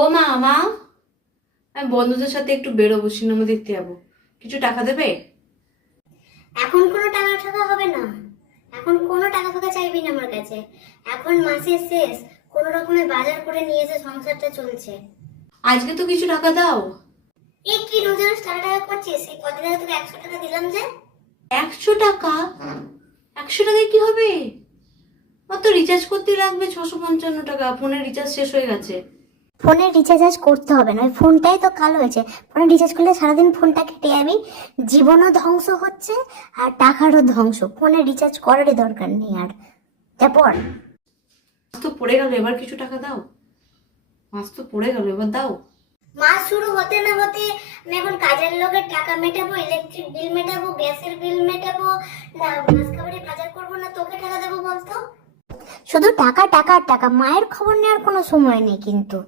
ও মা, মা, আমি বন্ধুদের সাথে একটু বেরোবো, সিনেমা দেখতে যাবো। কিছু টাকা দেবে? এখন কোনো টাকা টাকা হবে না। এখন কোনো টাকা ফাকা চাইবি না আমার কাছে। এখন মাসের শেষ, কোনো রকমে বাজার করে নিয়ে এসে সংসারটা চলছে। আজকে তো কিছু টাকা দাও। এই কি রোজ রোজ টাকা টাকা করছিস? এই কদিন আগে তোকে 100 টাকা দিলাম যে। 100 টাকা? 100 টাকায় কি হবে? আমার তো রিচার্জ করতে লাগবে 655 টাকা। ফোনের রিচার্জ শেষ হয়ে গেছে। ফোনের রিচার্জ আজ করতে হবে না, ওই ফোনটাই তো কালো হয়েছে। ফোনে রিচার্জ করলে সারাদিন ফোনটা কেটে যাবি, জীবনও ধ্বংস হচ্ছে আর টাকারও ধ্বংস। ফোনে রিচার্জ করারই দরকার নেই আর। তারপর মাস তো পড়ে গেল, এবার কিছু টাকা দাও। মাস তো পড়ে গেল, এবার দাও। মাস শুরু হতে না হতে আমি এখন কাজের লোকের টাকা মেটাবো, ইলেকট্রিক বিল মেটাবো, গ্যাসের বিল মেটাবো, না মাস কাবারি বাজার করবো, না তোকে টাকা দেবো বলতো? শুধু টাকা টাকা আর টাকা, মায়ের খবর নেওয়ার কোনো সময় নেই কিন্তু।